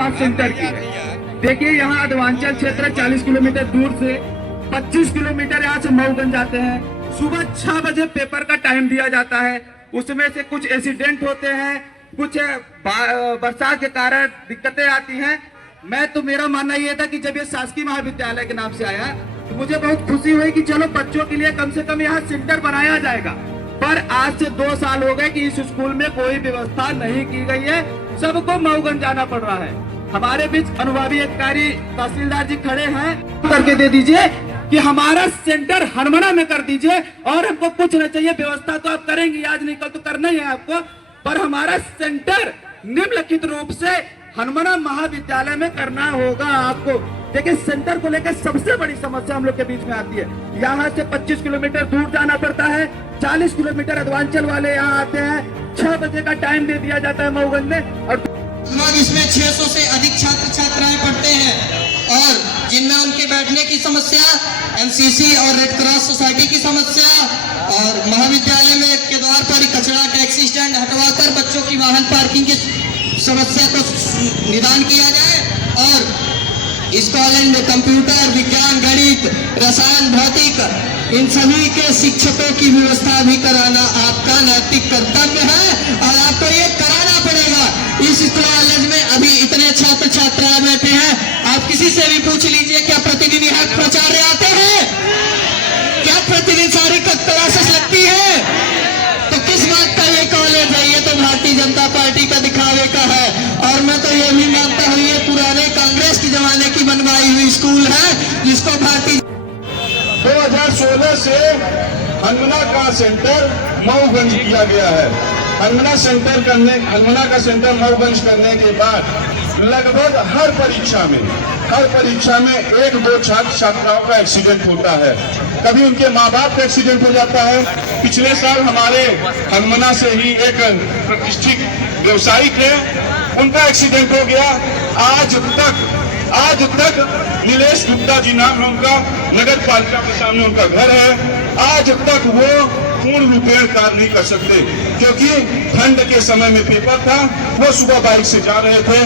बात सेंटर की है। देखिए यहाँ अधवांचल क्षेत्र 40 किलोमीटर दूर से 25 किलोमीटर यहाँ से मऊगंज जाते हैं। सुबह 6 बजे पेपर का टाइम दिया जाता है। उसमें से कुछ एक्सीडेंट होते हैं, कुछ बरसात के कारण दिक्कतें आती हैं। मेरा मानना ये था कि जब ये शासकीय महाविद्यालय के नाम से आया तो मुझे बहुत खुशी हुई कि चलो बच्चों के लिए कम से कम यहाँ सेंटर बनाया जाएगा। पर आज से 2 साल हो गए कि इस स्कूल में कोई व्यवस्था नहीं की गई है, सबको मऊगंज जाना पड़ रहा है। हमारे बीच अनुभवी अधिकारी तहसीलदार जी खड़े हैं, करके दे दीजिए कि हमारा सेंटर हरमना में कर दीजिए और हमको कुछ नहीं चाहिए। व्यवस्था तो आप करेंगे, आज नहीं कल तो करना ही है आपको, पर हमारा सेंटर निम्नलिखित रूप से हनुमाना महाविद्यालय में करना होगा आपको। देखिए सेंटर को लेकर सबसे बड़ी समस्या हम लोग के बीच में आती है। यहाँ से 25 किलोमीटर दूर जाना पड़ता है, 40 किलोमीटर अधवांचल वाले यहाँ आते हैं। 6 बजे का टाइम दे दिया जाता है मऊगंज में और इसमें 600 से अधिक छात्र छात्राएं पढ़ते हैं और जिनमें उनके बैठने की समस्या, एमसीसी और रेड क्रॉस सोसाइटी की समस्या और महाविद्यालय में के द्वार पर कचरा टैक्सी स्टैंड हटवाकर बच्चों की वाहन पार्किंग की समस्या को निदान किया जाए और इस कॉलेज में कंप्यूटर, विज्ञान, गणित, रसायन, भौतिक इन सभी के शिक्षकों की व्यवस्था भी कराना आपका नैतिक कर्तव्य है और आपको ये कराना पड़ेगा। इस कॉलेज में अभी इतने छात्र छात्राएं बैठे हैं, आप किसी से भी पूछ लीजिए क्या प्रतिदिन यहाँ प्राचार्य आते हैं? क्या प्रतिदिन सारी क्लासेस लगती है? तो किस बात का ये कॉलेज है? ये तो भारतीय जनता पार्टी का दिखावे का है और मैं तो ये भी मानता हूँ ये पुराने कांग्रेस के जमाने की बनवाई हुई स्कूल है जिसको भारतीय 2016 से हनुमाना का सेंटर मऊगंज किया गया है। हनुमाना का सेंटर मऊगंज करने के बाद लगभग हर परीक्षा में 1-2 छात्र छात्राओं का एक्सीडेंट होता है। कभी उनके माँ बाप का एक्सीडेंट हो जाता है। पिछले साल हमारे हनुमाना से ही एक प्रतिष्ठित व्यवसायी थे, उनका एक्सीडेंट हो गया। आज तक नीलेश गुप्ता जी नाम है उनका, नगर पालिका के सामने उनका घर है। आज तक वो पूर्ण रूपेण कार्य नहीं कर सकते क्योंकि ठंड के समय में पेपर था, वो सुबह बाइक से जा रहे थे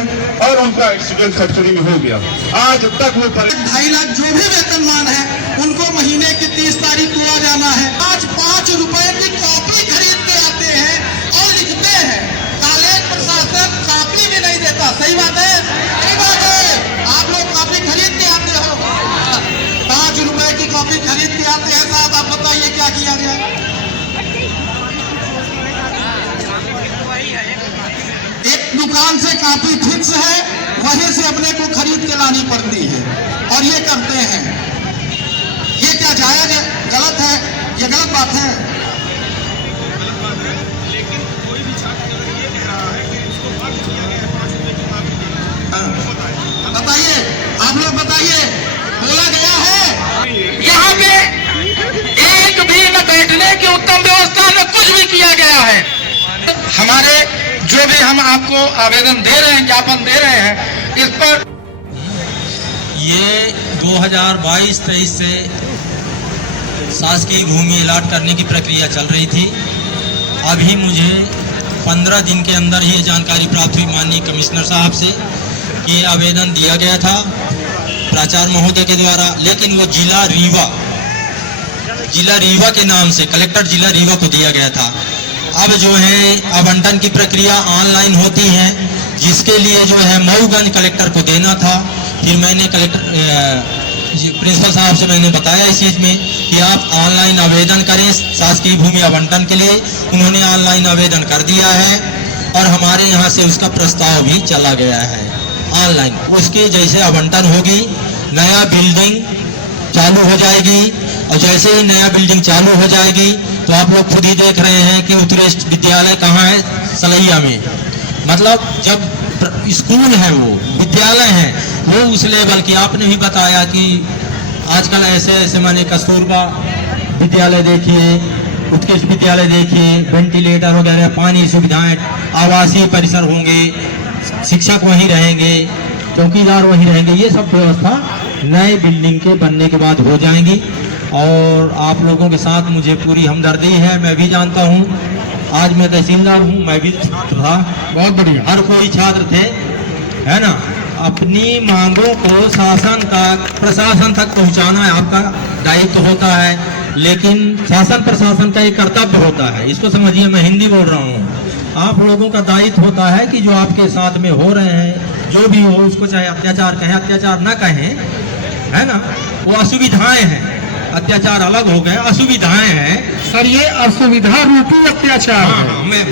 और उनका एक्सीडेंट खटखड़ी में हो गया। आज तक वो 2.5 लाख जो भी वेतनमान है उनको महीने की 30 तारीख को आ जाना है। आज 5 रुपए की कॉपी खरीद के आते हैं और लिखते हैं। कॉलेज प्रशासन कॉपी भी नहीं देता। सही बात है? सही बात है। आप लोग कॉपी खरीद के आते हो, 5 रुपए की कॉपी खरीद के आते हैं। साहब आप बताइए क्या किया गया? एक दुकान से कॉपी फिक्स है, वहीं से अपने को खरीद के लानी पड़ती है और ये करते हैं। ये क्या जायज है? गलत है? ये गलत बात है। लेकिन कोई भी छात्र ये कह रहा है कि इसको माफ किया गया है 5 रुपए की माफी। बताइए, आप लोग बताइए, बोला गया है यहाँ पे एक भी न बैठने की उत्तम व्यवस्था न कुछ भी किया गया है। हमारे जो भी हम आपको आवेदन दे रहे हैं, ज्ञापन दे रहे हैं, इस पर ये 2022-23 से शासकीय भूमि अलॉट करने की प्रक्रिया चल रही थी। अभी मुझे 15 दिन के अंदर ये जानकारी प्राप्त हुई माननीय कमिश्नर साहब से कि आवेदन दिया गया था प्राचार्य महोदय के द्वारा, लेकिन वो जिला रीवा के नाम से कलेक्टर जिला रीवा को दिया गया था। अब जो है आवंटन की प्रक्रिया ऑनलाइन होती है, जिसके लिए जो है मऊगंज कलेक्टर को देना था। फिर मैंने प्रिंसिपल साहब से मैंने बताया इस चीज़ में कि आप ऑनलाइन आवेदन करें शासकीय भूमि आवंटन के लिए। उन्होंने ऑनलाइन आवेदन कर दिया है और हमारे यहाँ से उसका प्रस्ताव भी चला गया है ऑनलाइन। उसके जैसे आवंटन होगी नया बिल्डिंग चालू हो जाएगी और जैसे ही नया बिल्डिंग चालू हो जाएगी तो आप लोग खुद ही देख रहे हैं कि उत्कृष्ट विद्यालय कहाँ है, सलैया में। मतलब जब स्कूल है वो विद्यालय है वो उस लेवल की। आपने भी बताया कि आजकल ऐसे माने कस्तूरबा विद्यालय देखिए, उत्कृष्ट विद्यालय देखिए, वेंटिलेटर वगैरह, पानी सुविधाएं, आवासीय परिसर होंगे, शिक्षक वहीं रहेंगे, चौकीदार वहीं रहेंगे। ये सब व्यवस्था नए बिल्डिंग के बनने के बाद हो जाएंगी और आप लोगों के साथ मुझे पूरी हमदर्दी है। मैं भी जानता हूँ, आज मैं तहसीलदार हूँ, मैं भी छात्र था। बहुत बढ़िया, हर कोई छात्र थे, है ना। अपनी मांगों को शासन तक, प्रशासन तक पहुंचाना आपका दायित्व होता है, लेकिन शासन प्रशासन का एक कर्तव्य होता है। इसको समझिए, मैं हिंदी बोल रहा हूँ। आप लोगों का दायित्व होता है कि जो आपके साथ में हो रहे हैं, जो भी हो, उसको चाहे अत्याचार कहें, अत्याचार ना कहें, है ना, वो असुविधाएं हैं। अत्याचार अलग हो गए, असुविधाएं हैं। सर ये असुविधा रूपी अत्याचार हाँ, है। हाँ, मैं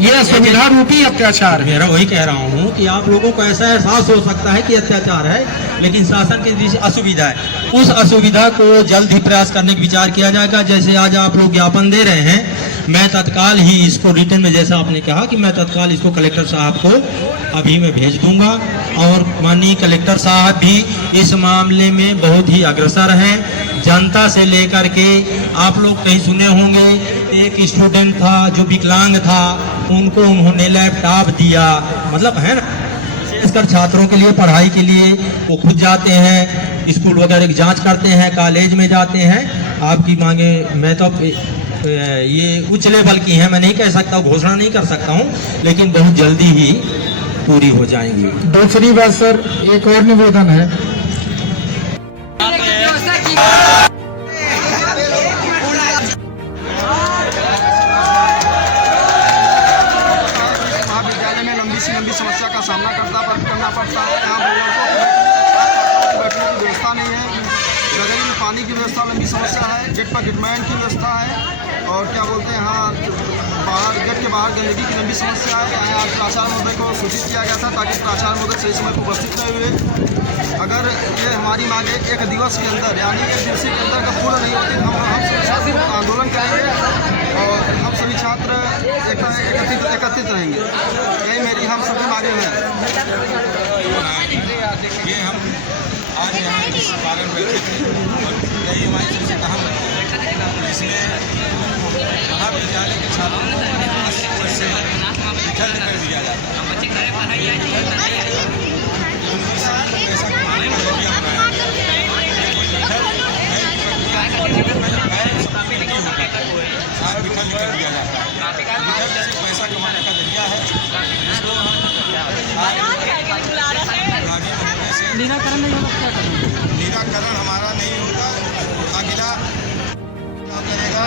ये असुविधा रूपी अत्याचार है। मेरा वही कह रहा हूँ कि आप लोगों को ऐसा एहसास हो सकता है कि अत्याचार है, लेकिन शासन की दृष्टि से असुविधा है। उस असुविधा को जल्द ही प्रयास करने का विचार किया जाएगा। जैसे आज आप लोग ज्ञापन दे रहे हैं, मैं तत्काल ही इसको रिटर्न में, जैसा आपने कहा कि मैं तत्काल इसको कलेक्टर साहब को अभी मैं भेज दूंगा। और माननीय कलेक्टर साहब भी इस मामले में बहुत ही अग्रसर हैं। जनता से लेकर के आप लोग कहीं सुने होंगे, एक स्टूडेंट था जो विकलांग था, उनको उन्होंने लैपटॉप दिया, मतलब है ना, विशेषकर छात्रों के लिए, पढ़ाई के लिए वो खुद जाते हैं, स्कूल वगैरह की जांच करते हैं, कॉलेज में जाते हैं। आपकी मांगे मैं तो ये उच्च लेवल की है, मैं नहीं कह सकता, घोषणा नहीं कर सकता हूँ, लेकिन बहुत जल्दी ही पूरी हो जाएंगी। दूसरी बात सर, एक और निवेदन है। महाविद्यालय में लंबी समस्या का सामना करना पड़ता है। यहाँ पर बैठने की व्यवस्था नहीं है, गगरी में पानी की व्यवस्था लंबी समस्या है, गेट पर गेटमैन की व्यवस्था है, और क्या बोलते हैं यहाँ गेट के बाहर गंदगी की लंबी समस्या है। यहाँ आज प्राचार्य महोदय को सूचित किया गया था ताकि प्राचार्य महोदय सही समय पर उपस्थित नहीं हुए। अगर ये हमारी मांगे एक दिवस के अंदर, यानी एक दिवसीय के अंदर अगर पूर्ण नहीं होती, हम सभी छात्र आंदोलन करेंगे और हम सभी छात्र एकत्रित रहेंगे। यही मेरी हम सभी मांगे हैं। ये हम आज यहाँ इस कारण बैठे थे और यही हमारी सबसे अहम इसमें महाविद्यालय के छात्रों को 80% से विकल्प कर दिया जाता है। पैसा कमाने का जरिया बनाया विकल्प कर दिया जाता है। विकल्प सिर्फ पैसा कमाने का जरिया है, इसको हम आगे बढ़ने से निराकरण हमारा नहीं होगा, अगला करेगा।